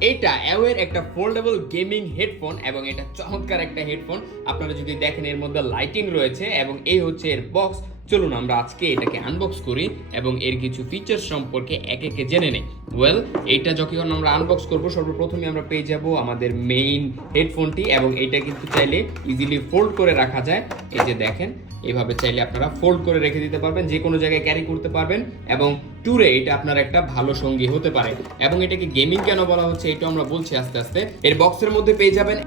এটা অ্যাওয়ের একটা foldable gaming headphone এবং এটা চমৎকার একটা হেডফোন আপনারা যদি দেখেন, এর মধ্যে লাইটিং রয়েছে এবং এই হচ্ছে এর বক্স চলুন আমরা আজকে এটাকে আনবক্স করি এবং এর কিছু ফিচার সম্পর্কে এক একে জেনে নেই। ওয়েল এইটা যখন আমরা আনবক্স করব, সর্বপ্রথমে আমরা পেয়ে যাব আমাদের মেইন হেডফোনটি এবং এটা কিন্তু চাইলে ইজিলি ফোল্ড করে রাখা যায়। এই যে দেখেন এভাবে চাইলে আপনারা ফোল্ড করে রেখে দিতে পারবেন, যে কোনো জায়গায় ক্যারি করতে পারবেন এবং ট্যুরে এটা আপনার একটা ভালো সঙ্গী হতে পারে। এবং এটাকে গেমিং কেন বলা হচ্ছে এটা আমরা বলছি আস্তে আস্তে। এর বক্সের মধ্যে পেয়ে যাবেন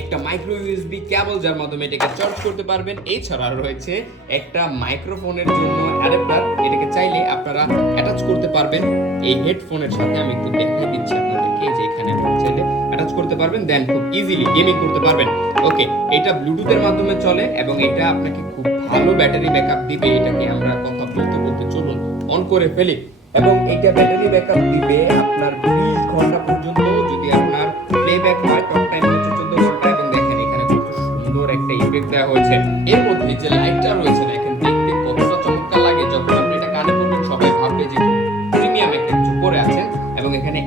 একটা মাইক্রো ইউএসবি কেবল যার মাধ্যমে এটাকে চার্জ করতে পারবেন। এছাড়া রয়েছে একটা মাইক্রোফোনের জন্য অ্যাডাপ্টার এটাকে চাইলে আপনারা পারবেন। এই হেডফোনের সাথে আমি একটু দেখাই দিচ্ছি আপনাদেরকে যে এখানে চাইলে অ্যাটাচ করতে পারবেন দেন খুব ইজিলি গেমিং করতে পারবেন। ওকে এটা ব্লুটুথের মাধ্যমে চলে এবং এটা আপনাকে খুব ভালো ব্যাটারি ব্যাকআপ দিবে। এটাকে আমরা কথা বলতে বলতে চলুন অন করে ফেলি। এবং এটা ব্যাটারি ব্যাকআপ দিবে আপনার 20 ঘণ্টা পর্যন্ত। যদি আপনার প্লেব্যাক হয় টক টাইম হচ্ছে 14 ঘণ্টা, এবং দেখেন এখানে কত সুন্দর একটা ইফেক্ট দেওয়া হয়েছে। এর মধ্যে যে লাইটটা রয়েছে, দেখেন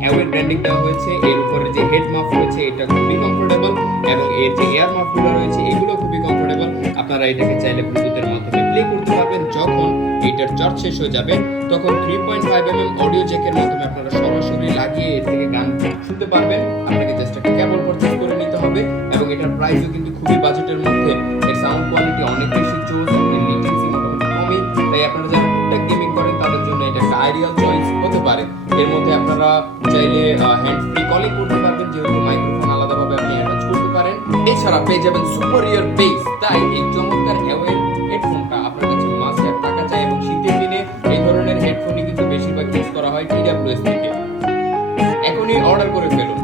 এবং এখানে অ্যাওয়ের ব্র্যান্ডিং দেওয়া হয়েছে, এর উপরে যে হেড মাফ রয়েছে, এটা খুবই কমফোর্টেবল এবং এর যে এয়ার মাফগুলো রয়েছে, এগুলো খুবই কমফোর্টেবল আপনারা এটাকে চাইলে ব্লুটুথের মাধ্যমে প্লে করতে পারবেন। যখন এটার চার্জ শেষ হয়ে যাবে, তখন three point five m m audio জ্যাকের মাধ্যমে আপনারা সরাসরি লাগিয়ে এর থেকে গান শুনতে পারবেন। আপনাকে জাস্ট একটা কেবল পারচেজ করে নিতে হবে এবং এটার প্রাইসও কিন্তু খুবই বাজেটের মধ্যে। এর সাউন্ড কোয়ালিটি অনেক বেশি চোজ এবং লিটেন্সি তাই আপনারা যারা টুকটাক গেমিং করেন, তাদের জন্য এটা একটা আইডিয়াল চয়েস পারে এর মধ্যে আপনারা চাইলে হ্যান্ড ফ্রি কলিং করতে পারবেন, যেহেতু মাইক্রোফোন আলাদাভাবে আপনি অ্যাটাচ করতে পারেন। এছাড়া পেয়ে যাবেন সুপার ইয়ার বেস তাই এই চমৎকার অ্যাওয়ের হেডফোনটা আপনার কাছে মাস্ট হ্যাভ টাকা চাই এবং শীতের দিনে এই ধরনের হেডফোনই কিন্তু বেশিরভাগ ইউজ করা হয় টিডাব্লিউএস থেকে। এখনই অর্ডার করে ফেলুন।